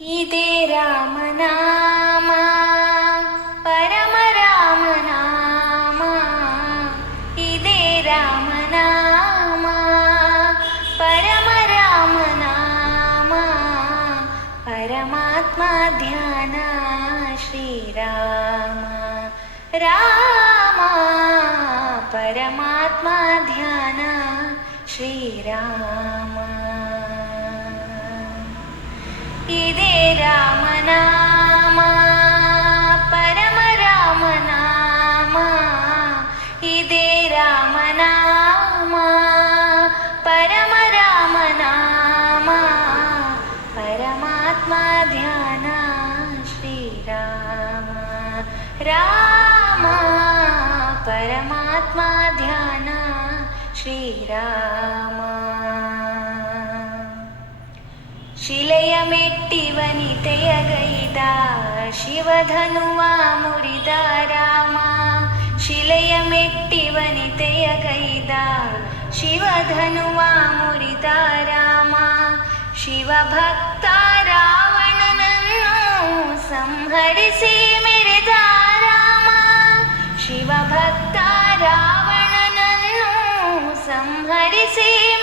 ಇದೇ ರಾಮನಾಮ ಪರಮ ರಾಮನಾಮ. ಇದೇ ರಾಮನಾಮ ಪರಮ ರಾಮನಾಮ. ಪರಮಾತ್ಮ ಧ್ಯಾನ ಶ್ರೀರಾಮ ರಾಮ. ಪರಮಾತ್ಮ ಧ್ಯಾನ ಶ್ರೀರಾಮ. ಇದೇ ರಾಮನಾಮ ಪರಮ ರಾಮನಾಮ. ಇದೇ ರಾಮನಾಮ ಪರಮ ರಾಮನಾಮ. ಪರಮಾತ್ಮ ಧ್ಯಾನ ಶ್ರೀರಾಮ ರಾಮ. ಪರಮಾತ್ಮ ಧ್ಯಾನ ಶ್ರೀರಾಮ. ಶಿಲೆಯ ಮೆಟ್ಟಿ ವನಿತೆಯ ಗೈದ ಶಿವಧನುವ ಮುರಿದ ರಾಮ. ಶಿಲೆಯ ಮೆಟ್ಟಿ ವನಿತೆಯ ಗೈದ ಶಿವಧನುವ ಮುರಿದ ರಾಮ. ಶಿವಭಕ್ತ ರಾವಣನನ್ನು ಸಂಹರಿಸಿ ಮೆರೆದ ರಾಮ. ಶಿವಭಕ್ತ ರಾವಣನನ್ನು ಸಂಹರಿಸಿ